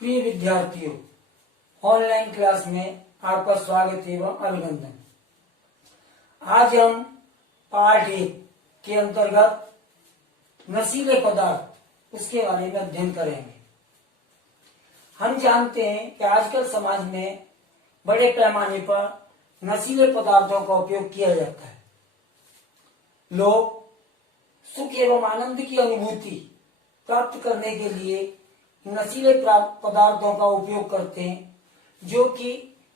प्रिय विद्यार्थियों, online class में आपका स्वागत एवं अभिनंदन। आज हम पाठ 1 के अंतर्गत नशीले पदार्थ उसके बारे में अध्ययन करेंगे। हम जानते हैं कि आजकल समाज में बड़े पैमाने पर नशीले पदार्थों का उपयोग किया जाता है। लोग सुख एवं आनंद की अनुभूति प्राप्त करने के लिए नशीले पदार्थों का उपयोग करते हैं, जो कि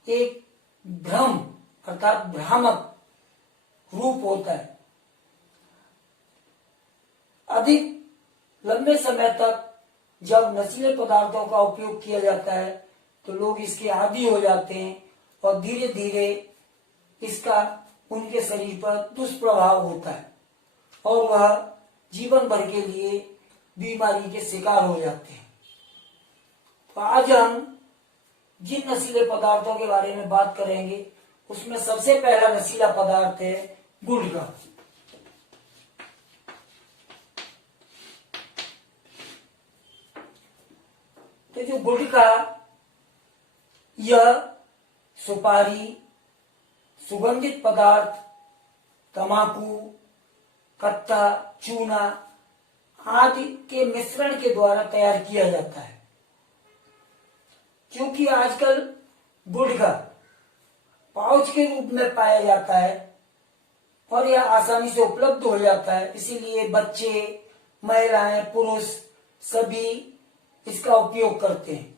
एक भ्रम अर्थात भ्रामक रूप होता है। अधिक लंबे समय तक जब नशीले पदार्थों का उपयोग किया जाता है तो लोग इसके आदी हो जाते हैं और धीरे धीरे इसका उनके शरीर पर दुष्प्रभाव होता है और वह जीवन भर के लिए बीमारी के शिकार हो जाते हैं। तो आज हम जिन नशीले पदार्थों के बारे में बात करेंगे उसमें सबसे पहला नशीला पदार्थ है गुटखा। तो जो गुटखा यह सुपारी, सुगंधित पदार्थ, तंबाकू, कत्था, चूना आदि के मिश्रण के द्वारा तैयार किया जाता है। क्योंकि आजकल गुटखा पाउच के रूप में पाया जाता है और यह आसानी से उपलब्ध हो जाता है, इसीलिए बच्चे, महिलाएं, पुरुष सभी इसका उपयोग करते हैं।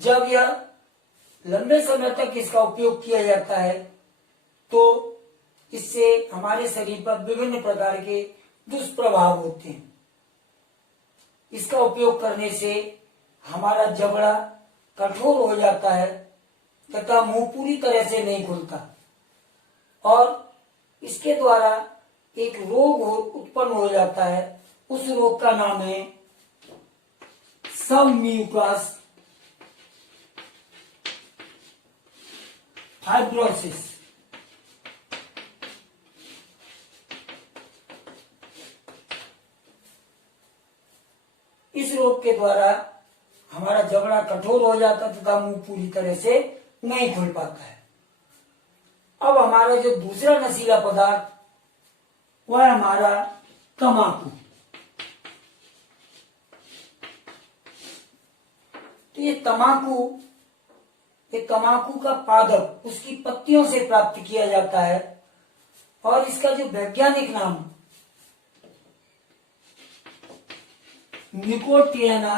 जब यह लंबे समय तक इसका उपयोग किया जाता है तो इससे हमारे शरीर पर विभिन्न प्रकार के दुष्प्रभाव होते हैं। इसका उपयोग करने से हमारा जबड़ा कठोर हो जाता है तथा मुंह पूरी तरह से नहीं खुलता और इसके द्वारा एक रोग उत्पन्न हो जाता है। उस रोग का नाम है सबम्यूकस फाइब्रोसिस। इस रोग के द्वारा हमारा जबड़ा कठोर हो जाता तथा मुंह पूरी तरह से नहीं खुल पाता है। अब हमारा जो दूसरा नशीला पदार्थ वह हमारा तंबाकू। तो ये तंबाकू का पादप उसकी पत्तियों से प्राप्त किया जाता है और इसका जो वैज्ञानिक नाम निकोटियाना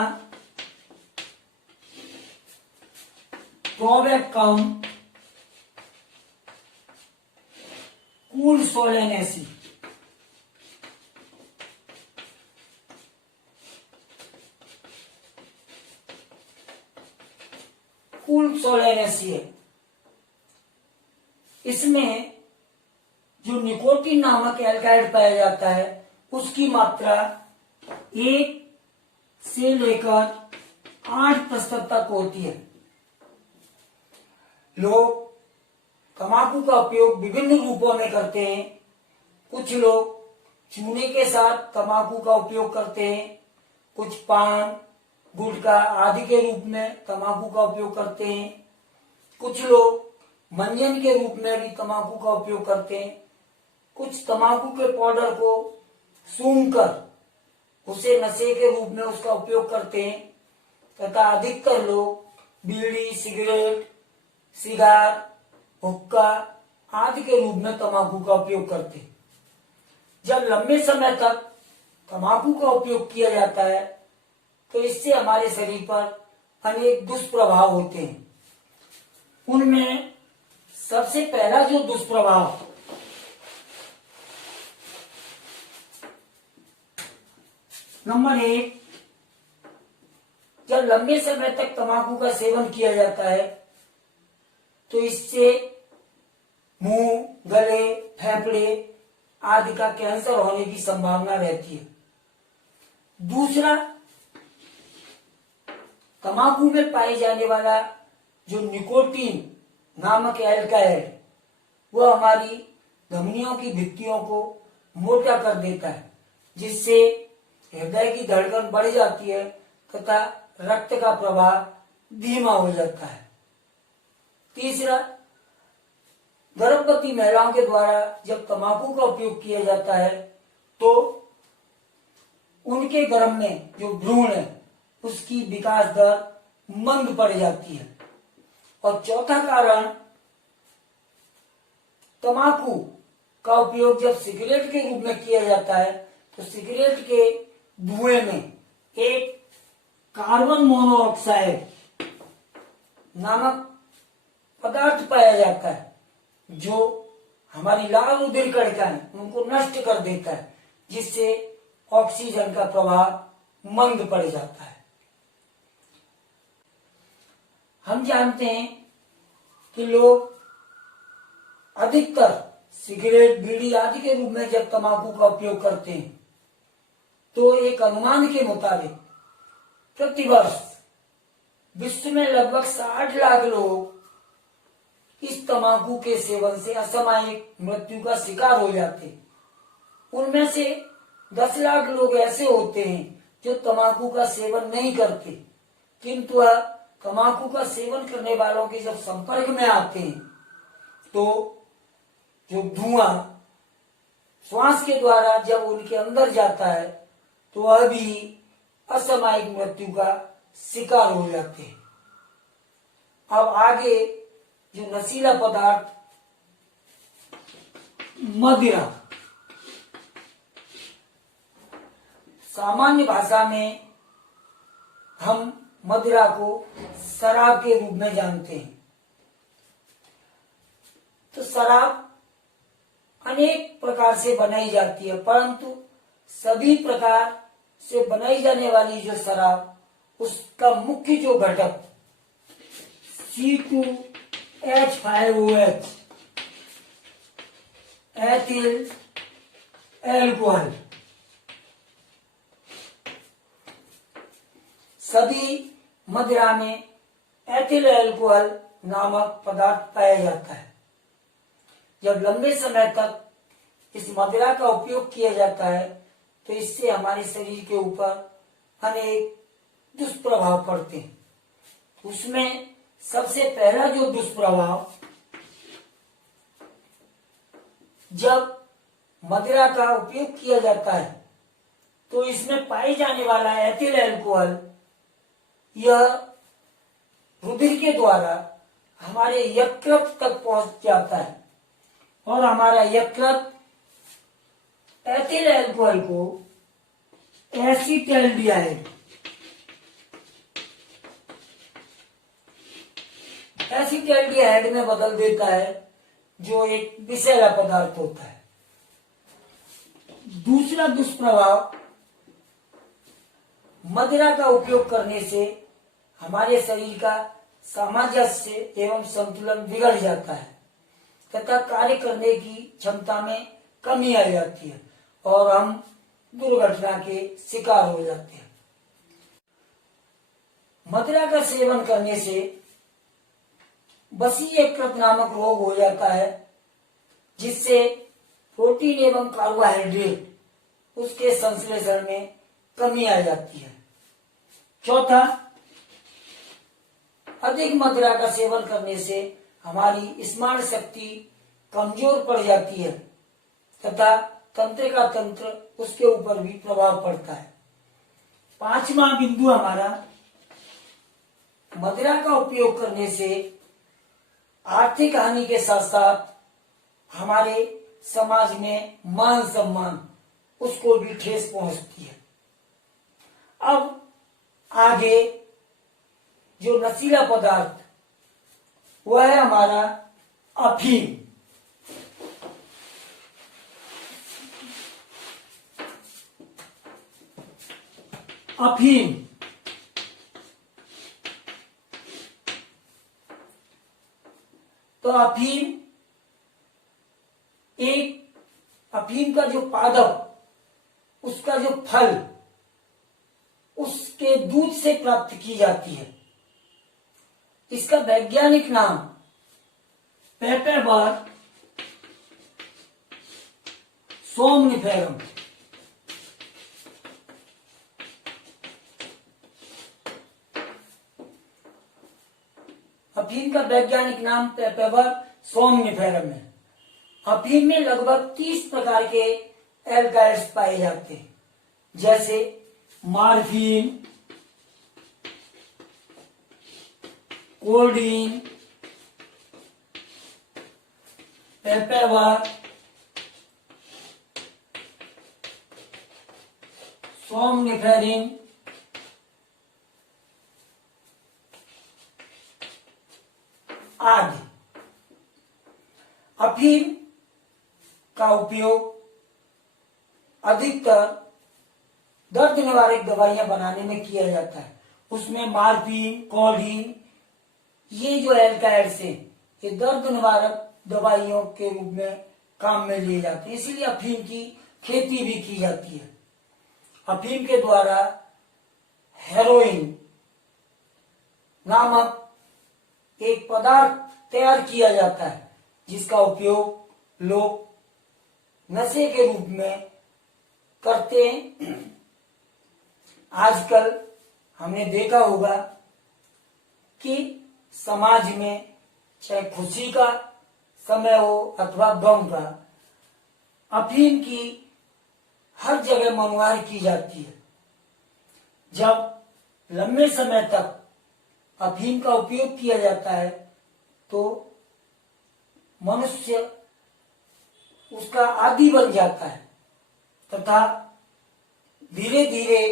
टोबैकम कूलसोलेनेसी। कूलसोलेनेसी है। इसमें जो निकोटीन नामक एल्काइड पाया जाता है उसकी मात्रा 1 से लेकर 8% तक होती है। लोग तंबाकू का उपयोग विभिन्न रूपों में करते हैं। कुछ लोग चूने के साथ तंबाकू का उपयोग करते हैं, कुछ पान, गुटखा आदि के रूप में तंबाकू का उपयोग करते हैं, कुछ लोग मंजन के रूप में भी तंबाकू का उपयोग करते हैं, कुछ तंबाकू के पाउडर को सूंघकर उसे नशे के रूप में उसका उपयोग करते हैं तथा अधिकतर लोग बीड़ी, सिगरेट, सिगार, हुक्का आदि के रूप में तंबाकू का उपयोग करते हैं। जब लंबे समय तक तंबाकू का उपयोग किया जाता है तो इससे हमारे शरीर पर अनेक दुष्प्रभाव होते हैं। उनमें सबसे पहला जो दुष्प्रभाव नंबर 1, जब लंबे समय तक तंबाकू का सेवन किया जाता है तो इससे मुंह, गले, फेफड़े आदि का कैंसर होने की संभावना रहती है। दूसरा, तंबाकू में पाई जाने वाला जो निकोटीन नामक एल्काइड वह हमारी धमनियों की भित्तियों को मोटा कर देता है, जिससे हृदय की धड़कन बढ़ जाती है तथा रक्त का प्रवाह धीमा हो जाता है। तीसरा, गर्भवती महिलाओं के द्वारा जब तंबाकू का उपयोग किया जाता है तो उनके गर्भ में जो भ्रूण है उसकी विकास दर मंद पड़ जाती है। और चौथा कारण, तंबाकू का उपयोग जब सिगरेट के रूप में किया जाता है तो सिगरेट के धुएं में एक कार्बन मोनोऑक्साइड नामक पदार्थ पाया जाता है जो हमारी लाल रुधिर कणिकाएं उनको नष्ट कर देता है, जिससे ऑक्सीजन का प्रवाह मंद पड़ जाता है। हम जानते हैं कि लोग अधिकतर सिगरेट, बीड़ी आदि के रूप में जब तंबाकू का उपयोग करते हैं तो एक अनुमान के मुताबिक प्रतिवर्ष विश्व में लगभग 60 लाख लोग इस तंबाकू के सेवन से असामयिक मृत्यु का शिकार हो जाते हैं। उनमें से 10 लाख लोग ऐसे होते हैं जो तंबाकू का सेवन नहीं करते, किंतु वह तंबाकू का सेवन करने वालों के जब संपर्क में आते हैं तो जो धुआं श्वास के द्वारा जब उनके अंदर जाता है तो वह भी असामयिक मृत्यु का शिकार हो जाते हैं। अब आगे जो नशीला पदार्थ मदिरा, सामान्य भाषा में हम मदिरा को शराब के रूप में जानते हैं। तो शराब अनेक प्रकार से बनाई जाती है, परंतु सभी प्रकार से बनाई जाने वाली जो शराब, उसका मुख्य जो घटक C2H5OH एथिल एल्कोहल, सभी मदिरा में एथिल एल्कोहल नामक पदार्थ पाया जाता है। जब लंबे समय तक इस मदिरा का उपयोग किया जाता है तो इससे हमारे शरीर के ऊपर अनेक दुष्प्रभाव पड़ते हैं। उसमें सबसे पहला जो दुष्प्रभाव, जब मदिरा का उपयोग किया जाता है तो इसमें पाई जाने वाला एथिल एल्कोहल यह रुधिर के द्वारा हमारे यकृत तक पहुंच जाता है और हमारा यकृत एथिल एल्कोहल को एसीटैल्डिहाइड में बदल देता है, जो एक विषैला पदार्थ होता है। दूसरा दुष्प्रभाव, मदिरा का उपयोग करने से हमारे शरीर का सामंजस्य एवं संतुलन बिगड़ जाता है तथा कार्य करने की क्षमता में कमी आ जाती है और हम दुर्घटना के शिकार हो जाते हैं। मदिरा का सेवन करने से बसी यकृत नामक रोग हो जाता है, जिससे प्रोटीन एवं कार्बोहाइड्रेट उसके संश्लेषण में कमी आ जाती है। चौथा, अधिक मदिरा का सेवन करने से हमारी स्मरण शक्ति कमजोर पड़ जाती है तथा तंत्रिका तंत्र उसके ऊपर भी प्रभाव पड़ता है। पांचवा बिंदु हमारा, मदिरा का उपयोग करने से आर्थिक हानि के साथ साथ हमारे समाज में मान सम्मान उसको भी ठेस पहुंचती है। अब आगे जो नशीला पदार्थ वह है हमारा अफीम। अफीम तो अफीम का जो पादप, उसका जो फल, उसके दूध से प्राप्त की जाती है। इसका वैज्ञानिक नाम पेपेबर सोमनिफेरम। अफीम का वैज्ञानिक नाम पेपर सोमनिफेरम है। अफीम में लगभग 30 प्रकार के एल्काइड्स पाए जाते हैं, जैसे मार्फीन, कोडीन, पेपेवर, सोमनिफेरिन, आदि। अफीम का उपयोग अधिकतर दर्द निवारक दवाइयां बनाने में किया जाता है। उसमें मार्फीन, कोडीन, ये जो एल्काइड्स हैं, ये दर्द निवारक दवाइयों के रूप में काम में लिए जाते हैं, इसीलिए अफीम की खेती भी की जाती है। अफीम के द्वारा हेरोइन नामक एक पदार्थ तैयार किया जाता है, जिसका उपयोग लोग नशे के रूप में करते हैं। आजकल हमने देखा होगा कि समाज में चाहे खुशी का समय हो अथवा गम का, अफीम की हर जगह मनुआर की जाती है। जब लंबे समय तक अफीम का उपयोग किया जाता है तो मनुष्य उसका आदी बन जाता है तथा धीरे धीरे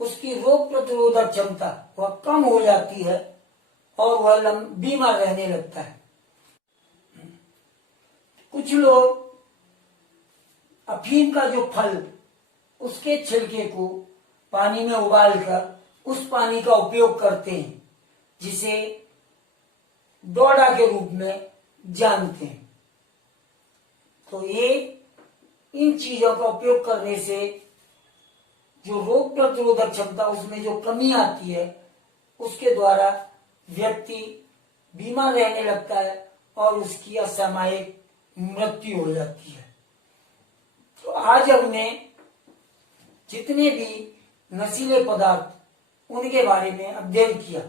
उसकी रोग प्रतिरोधक क्षमता वह कम हो जाती है और वह बीमार रहने लगता है। कुछ लोग अफीम का जो फल, उसके छिलके को पानी में उबालकर उस पानी का उपयोग करते हैं, जिसे डोडा के रूप में जानते हैं। तो ये इन चीजों का उपयोग करने से जो रोग प्रतिरोधक क्षमता उसमें जो कमी आती है, उसके द्वारा व्यक्ति बीमार रहने लगता है और उसकी असामयिक मृत्यु हो जाती है। तो आज हमने जितने भी नशीले पदार्थ उनके बारे में अध्ययन किया।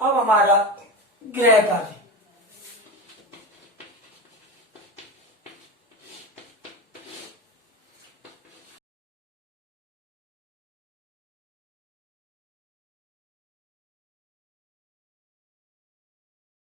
अब हमारा गृह कार्य।